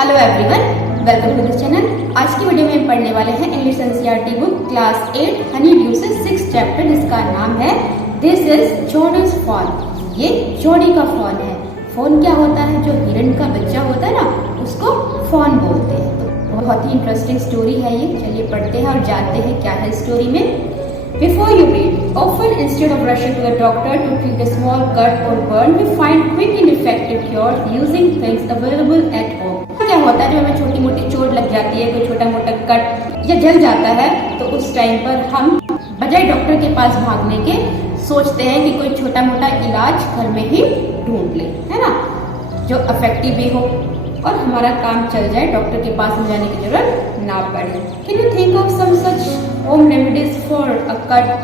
Hello everyone, welcome to the channel. आज की video में हम पढ़ने वाले हैं English NCERT book class 8 honeydew से 6th चैप्टर, जिसका नाम है दिस इज जॉडीज फॉन। ये जॉडी का फॉन है। फॉन क्या होता है? जो हिरन का बच्चा होता है ना, उसको फॉन बोलते हैं। तो बहुत ही इंटरेस्टिंग स्टोरी है ये। चलिए पढ़ते हैं और जानते हैं क्या है स्टोरी में। Before you read, often instead of rushing to the doctor to treat a small cut or burn, we find quick and effective cures using things available at home. क्या होता है जब हमें छोटी मोटी चोट लग जाती है, कोई छोटा मोटा कट या जल जाता है, तो उस टाइम पर हम बजाय डॉक्टर के पास भागने के सोचते हैं कि कोई छोटा मोटा इलाज घर में ही ढूंढ ले, है ना, जो इफेक्टिव भी हो और हमारा काम चल जाए, डॉक्टर के पास जाने की जरूरत ना पड़े। Can you think of some such home remedies for a cut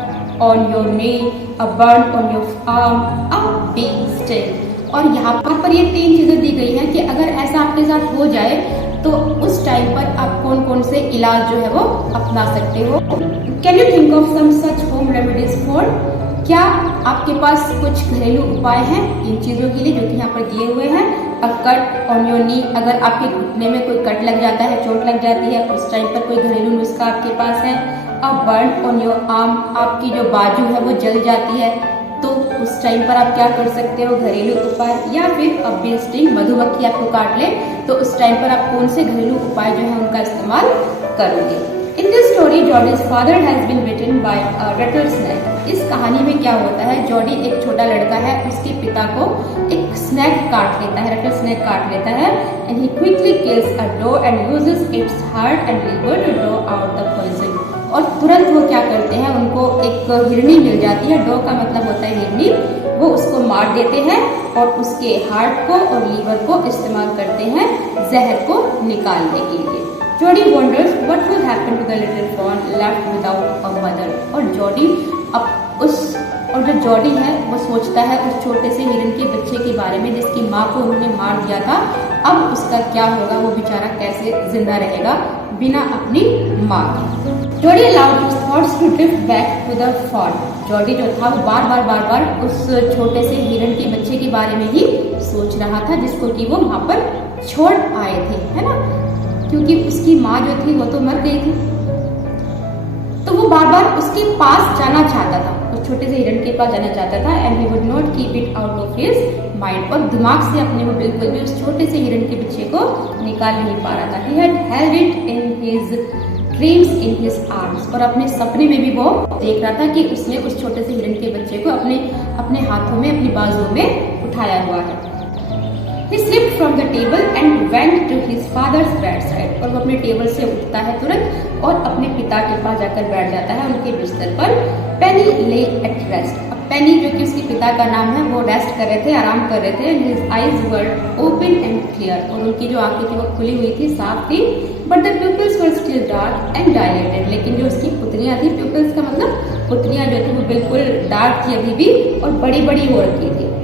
on your knee, a burn on your arm, a bee sting? और यहाँ पर ये 3 चीजें दी गई हैं कि अगर ऐसा आपके साथ हो जाए तो उस टाइम पर आप कौन कौन से इलाज जो है वो अपना सकते हो। Can you think of some such home remedies for? क्या आपके पास कुछ घरेलू उपाय हैं इन चीजों के लिए जो कि यहाँ पर दिए हुए हैं? अ कट ऑन योर नी, अगर आपके घुटने में कोई कट लग जाता है, चोट लग जाती है, उस टाइम पर कोई घरेलू नुस्खा आपके पास है। A burn on your arm, आपकी जो बाजू है वो जल जाती है, तो उस टाइम पर आप क्या कर सकते हो घरेलू उपाय। या फिर अ बी स्टिंग, मधुमक्खी आपको काट ले, तो उस टाइम पर आप कौन से घरेलू उपाय जो है उनका इस्तेमाल करोगे। In this story, Jody's father has been bitten by a rattlesnake. इस कहानी में क्या होता है, जॉडी एक छोटा लड़का है, उसके पिता को एक स्नैक काट लेता है, रटल स्नैक काट लेता है, and he quickly kills a doe and uses its heart and liver to draw out the poison. और तुरंत वो क्या करते हैं, उनको एक हिरनी मिल जाती है, डो का मतलब होता है हिरनी, वो उसको मार देते हैं और उसके हार्ट को और लीवर को इस्तेमाल करते हैं जहर को निकालने के लिए। Jody wonders what will happen to the little fawn left without a mother. और जॉडी और जो जॉडी है वो सोचता है उस छोटे से हिरन के बच्चे के बारे में जिसकी माँ को उन्होंने मार दिया था। अब उसका क्या होगा, वो बेचारा कैसे जिंदा रहेगा बिना अपनी माँ के। Jordi allowed his thoughts to drift back to the fawn. Jordi जो था वो बार बार उस छोटे से हिरन के बच्चे के बारे में ही सोच रहा था जिसको कि वो वहां पर छोड़ आए थे, है ना, क्योंकि उसकी माँ जो थी वो तो मर गई थी। तो वो बार उसके पास जाना चाहता था, उस छोटे से हिरन के पास जाना चाहता था। And he would not keep it out of his mind, और दिमाग से अपने वो बिल्कुल भी उस छोटे से हिरन के बच्चे को निकाल नहीं पा रहा था। He had held it in his dreams in his arms, और अपने सपने में भी वो देख रहा था कि उसने उस छोटे से हिरन के बच्चे को अपने हाथों में, अपनी बाजुओं में उठाया हुआ है। He slipped from the table and went to his father's bedside. और वो अपने टेबल से उठता है तुरंत और अपने पिता के पास जाकर बैठ जाता है उनके बिस्तर पर। पेनी lay at rest. अब पेनी जो कि उसके पिता का नाम है, वो रेस्ट कर रहे थे, आराम कर रहे थे। His eyes were open and clear. और उनकी जो आंखें थी वो खुली हुई थी, साफ थी। But the pupils were still dark and dilated. लेकिन जो उसकी पुतलियां थी, pupils का मतलब पुतलियां जो थी वो बिल्कुल डार्क थी अभी भी और बड़ी बड़ी हो रखी थी।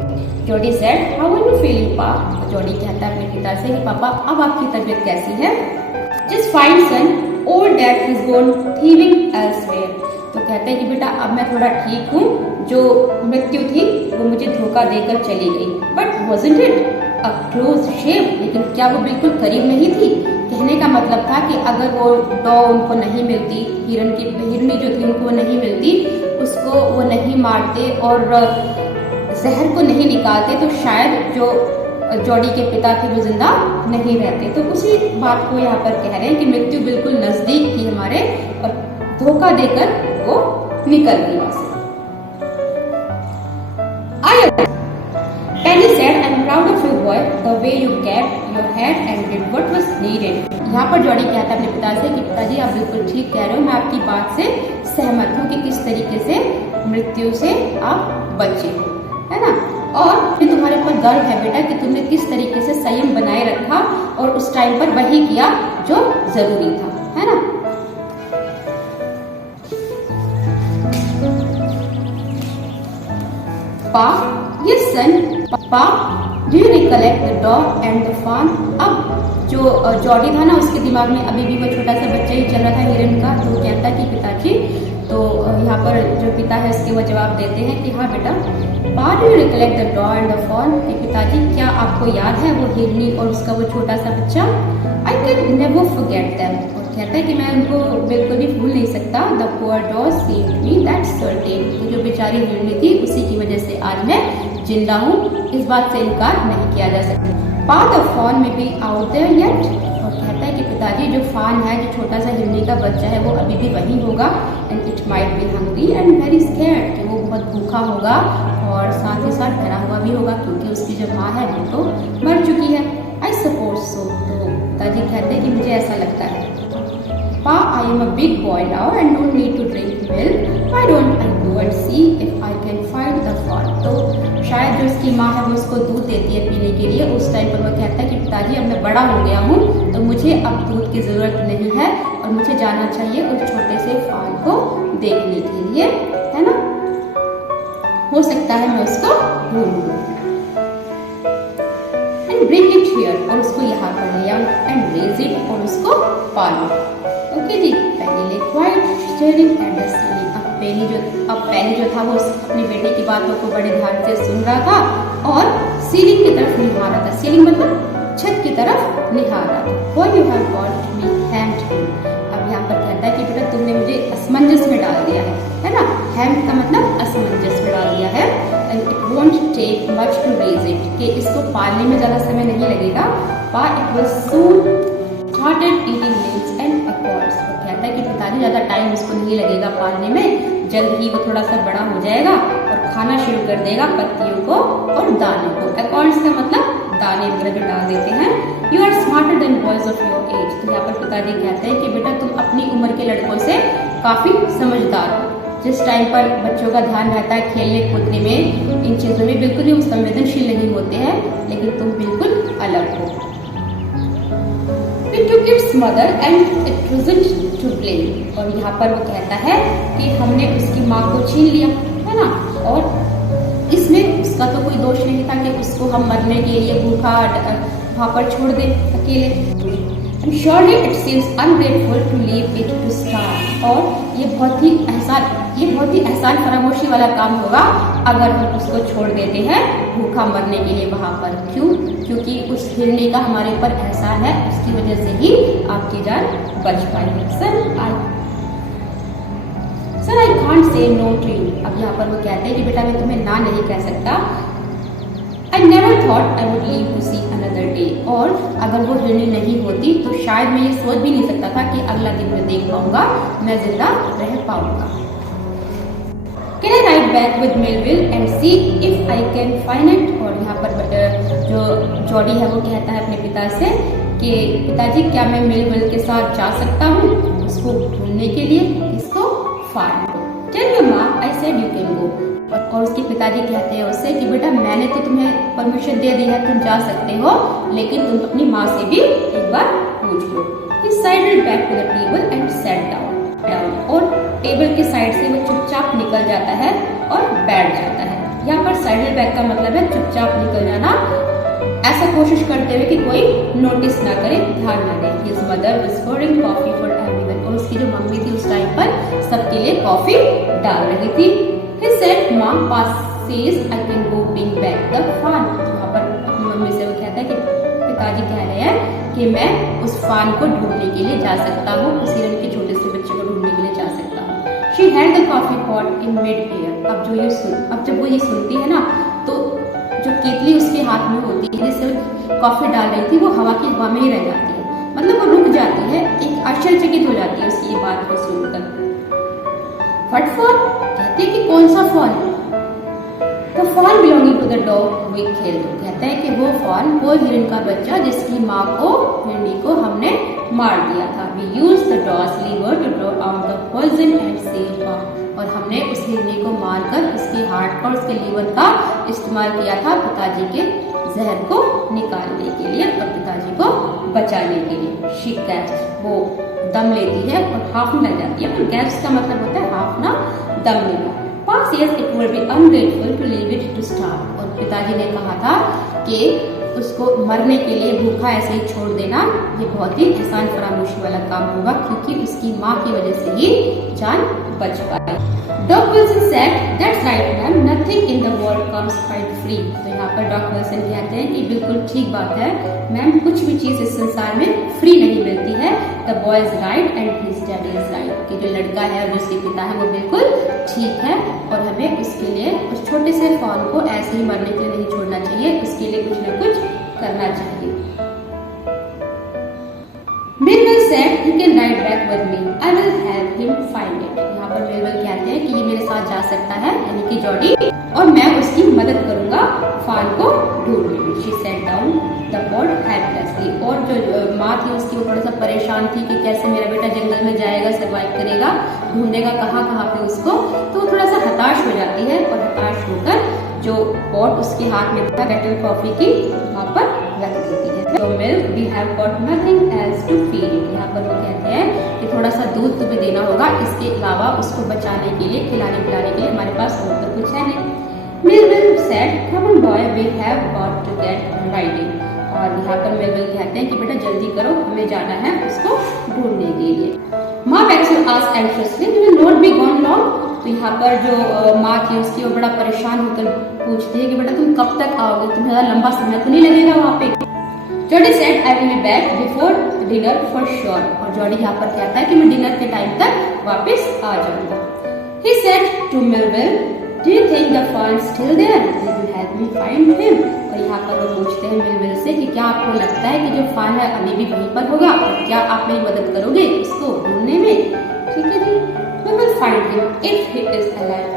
Jordi said, "How are you feeling, Pa?" Jordi कहता है अपने पिता से कि पापा अब आपकी तबीयत कैसी है। Just fine, son. Old dad has gone thieving elsewhere. तो कहते हैं कि बेटा अब मैं थोड़ा ठीक हूँ, जो मृत्यु थी वो मुझे धोखा देकर चली गई। But wasn't it a close shave? लेकिन क्या वो बिल्कुल करीब नहीं थी? कहने का मतलब था कि अगर वो डॉ उनको नहीं मिलती, हिरनी जो थी उनको वो नहीं मिलती, उसको वो नहीं मारते और जहर को नहीं निकालते, तो शायद जो जॉडी के पिता थे वो जिंदा नहीं रहते। तो उसी बात को यहाँ पर कह रहे हैं कि मृत्यु बिल्कुल नजदीक थी हमारे और धोखा देकर वो निकल गई वहां से। Penny said, "I'm proud of you, boy. The way you kept your head and did what was needed." यहाँ पर जॉडी कहता है अपने पिता से कि पिताजी आप बिल्कुल ठीक कह रहे हो, मैं आपकी बात से सहमत हूँ कि किस तरीके से मृत्यु से आप बचे, है ना, और तुम्हारे ऊपर गर्व है बेटा कि तुमने किस तरीके से संयम बनाए रखा और उस टाइम पर वही किया जो जरूरी था, है ना। पा, yes son, पा, do you recollect the dog and the fawn? अब जो जॉडी था ना, उसके दिमाग में अभी भी वो छोटा सा बच्चा ही चल रहा था हिरन का। तो कहता कि पिताजी, तो यहाँ पर जो पिता है उसके वो जवाब देते हैं कि हाँ बेटा, डू यू रिकलेक्ट द डॉ एंड द फॉन, कि पिताजी क्या आपको याद है वो हिरनी और उसका वो छोटा सा बच्चा। कैन नेवर फॉरगेट देम, और कहता है कि मैं उनको बिल्कुल भी भूल नहीं सकता। The poor dog seemed me that certain, तो जो बेचारी हिरनी थी उसी की वजह से आज मैं जिंदा हूँ, इस बात से इनकार नहीं किया जा सकता। पा द फॉन में बी आउट देयर येट, और कहता है कि पिताजी जो फान है, जो छोटा सा हिरनी का बच्चा है, वो अभी भी वहीं होगा। And it might be hungry and very scared, कि वो बहुत भूखा होगा और साथ ही साथ डरा हुआ भी होगा, क्योंकि उसकी जो माँ है वो तो मर चुकी है। आई सपोज सो, तो पिताजी कहते हैं कि मुझे ऐसा लगता है। Pa, I am a big boy now and don't need to drink milk, why don't I go and see if I can find the fawn. तो शायद जो उसकी माँ है वो उसको दूध देती है पीने के लिए। उस टाइम पर वो कहता है कि पिताजी अब मैं बड़ा हो गया हूँ, तो मुझे अब दूध की ज़रूरत नहीं है और मुझे जाना चाहिए उस छोटे से फाल को देखने के लिए, है ना। हो सकता है मैं उसको ढूंढूं। एंड ब्रिंग इट हियर, और उसको यहाँ पर ले आओ। एंड रेज इट, और उसको पालो। ओके जी, पेनी ले quite staring at the ceiling. अब पेनी जो था वो अपनी बेटे की बातों को बड़े ध्यान से सुन रहा था और सीलिंग की तरफ निहार रहा था। सीलिंग मतलब छत की तरफ निहार रहा था। Why you have got me hammed. अब यहाँ पर कहता है कि बेटा तुमने मुझे असमंजस में डाल दिया है ना। हैम्ड का मतलब असमंजस में डाल दिया है। And it won't take much to raise it, कि इसको पालने में ज़्यादा समय नहीं लगेगा। But it was soon started eating leaves and acorns. वो कहता है कि पिताजी ज़्यादा टाइम उसको नहीं लगेगा पालने में, जल्द ही वो थोड़ा सा बड़ा हो जाएगा और खाना शुरू कर देगा पत्तियों को और दानों को। एकॉर्ड्स का मतलब दाने वगैरह जो डाल देते हैं। You are smarter than boys of your age. तो यहाँ पर पिताजी कहते हैं कि बेटा तुम अपनी उम्र के लड़कों से काफ़ी समझदार हो। जिस टाइम पर बच्चों का ध्यान रहता है खेलने कूदने में, इन चीज़ों में बिल्कुल ही संवेदनशील नहीं होते हैं, लेकिन तुम बिल्कुल अलग हो। We took its mother and it wasn't to blame, और यहाँ पर वो कहता है कि हमने उसकी माँ को छीन लिया, है ना, और इसमें उसका तो कोई दोष नहीं था कि उसको हम मरने के लिए भूखा वहाँ पर छोड़ दे अकेले। And surely it seems ungrateful to leave it to starve, और ये बहुत ही एहसान फरामोशी वाला काम होगा अगर हम उसको छोड़ देते हैं भूखा मरने के लिए वहाँ पर। क्यों? क्योंकि उस हिरनी का हमारे ऊपर एहसान है, उसकी वजह से ही आपकी जान बच पाई। Sir I can't say no to you. अब यहाँ पर वो कहते हैं कि बेटा मैं तुम्हें ना नहीं कह सकता। I never thought I would live to see another day, और अगर वो हिरनी नहीं होती तो शायद मैं ये सोच भी नहीं सकता था कि अगला दिन मैं देख पाऊंगा, मैं जिंदा रह पाऊंगा। Can I right back with Millville and see if I can find it. और यहाँ पर जो जॉडी है वो कहता है अपने पिता से कि पिताजी क्या मैं मिलविल के साथ जा सकता हूँ उसको ढूंढने के लिए, इसको फाइंड। टेल योर माँ I said you can go. और उसके पिताजी कहते हैं उससे कि बेटा मैंने तो तुम्हें परमिशन दे दी है, तुम जा सकते हो, लेकिन तुम अपनी माँ से भी एक बार पूछ लो। He sidled back to the table and sat down. और टेबल की साइड से वो चुपचाप निकल जाता है और बैठ जाता है। यहाँ पर साइडल बैक का मतलब है चुपचाप निकल जाना, ऐसा कोशिश करते हुए कि कोई नोटिस ना करे, ध्यान ना दे। His mother was pouring coffee for everyone, और उसकी जो मम्मी थी उस टाइम पर सबके लिए कॉफी डाल रही थी। He said, "Mom, Pa's says I can go bring back the fawn." वहाँ पर अपनी मम्मी से वो कहता है कि पिताजी कह रहे हैं कि मैं उस फान को ढूंढने के लिए जा सकता हूँ, उस हिरन के छोटे से बच्चे को ढूंढने के लिए जा सकता हूँ। She held the coffee pot in mid-air. अब जब वो ये सुनती है ना, तो जो केतली उसके हाथ में होती है जिससे कॉफी डाल रही थी, वो हवा में ही रह जाती है, मतलब वो रुक जाती है, एक आश्चर्यचकित हो जाती है उसकी ये बात को सुनकर। What fawn? कहते हैं कि कौन सा fall? The fawn belonging to the dog we killed. कहते हैं कि वो फॉल, वो हिरन का बच्चा जिसकी माँ को, हिरनी को हमने मार दिया था। We used the dog's liver to draw out the poison and save her. और हमने उस हिरनी को मारकर उसके हार्ट और उसके लीवर का इस्तेमाल किया था पिताजी के जहर को निकालने के लिए और पिताजी को बचाने के लिए। She gasped. वो दम लेती है और हाफने लग जाती है। गैप्स का मतलब होता है हाफना, दम लेना। Pa says it would be ungrateful to leave it to starve. और पिताजी ने कहा था कि उसको मरने के लिए भूखा ऐसे ही छोड़ देना ये बहुत ही एहसान फरामोशी वाला काम होगा, क्योंकि उसकी माँ की वजह से ही जान बच पाई। Doc Wilson said, "That's right, ma'am. Nothing in the world comes quite free." तो यहाँ पर डॉक विल्सन कहते हैं कि बिल्कुल ठीक बात है मैम, कुछ भी चीज़ इस संसार में फ्री नहीं the boy is right and his daddy is right, कि जो लड़का है और जो उसके पिता है वो बिल्कुल ठीक है और हमें उसके लिए उस छोटे से फॉल को ऐसे ही मरने के लिए नहीं छोड़ना चाहिए, उसके लिए कुछ ना कुछ करना चाहिए। Millwall said he can ride back with me. I will help him find it. यहाँ पर मिलवल कहते हैं कि ये मेरे साथ जा सकता है, यानी कि जॉडी, और मैं उसकी मदद करूंगा फाल को ढूंढने में। She sat down the pot helplessly. और जो माँ थी उसकी वो थोड़ा सा परेशान थी कि कैसे मेरा बेटा जंगल में जाएगा, सर्वाइव करेगा, ढूंढेगा कहाँ कहाँ पे उसको, तो वो थोड़ा सा हताश हो जाती है और हताश होकर जो पॉट उसके हाथ में था केटल कॉफी की वहाँ पर रख देती है। तो milk we have got nothing else to feed it, यहाँ पर वो कहते हैं कि थोड़ा सा दूध तुम्हें देना होगा, इसके अलावा उसको बचाने के लिए, खिलाने पिलाने के लिए हमारे पास और तो कुछ है नहीं। Millwheel said come on boy we have got to get riding, और यहाँ पर मिलविल कहते हैं कि बेटा जल्दी करो, हमें जाना है उसको ढूंढने के लिए। Ma Baxter asked anxiously we will not be gone long, तो यहाँ पर जो माँ थी उसकी वो बड़ा परेशान होकर पूछती है कि बेटा तुम कब तक आओगे, तुम्हें ज़्यादा लंबा समय तो नहीं लगेगा वहाँ पे। Jordi said I will be back before dinner for sure, और जॉडी यहाँ पर कहता है कि मैं डिनर के टाइम तक वापस आ जाऊंगा। He said to Millwheel do you think the fawn still there, you will help me find him, और यहाँ पर वो पूछते हैं मिलविल से कि क्या आपको लगता है कि जो फॉल है अभी भी वहीं पर होगा, और क्या आप मेरी मदद करोगे उसको ढूंढने में। ठीक है जी, we will find him if he is alive.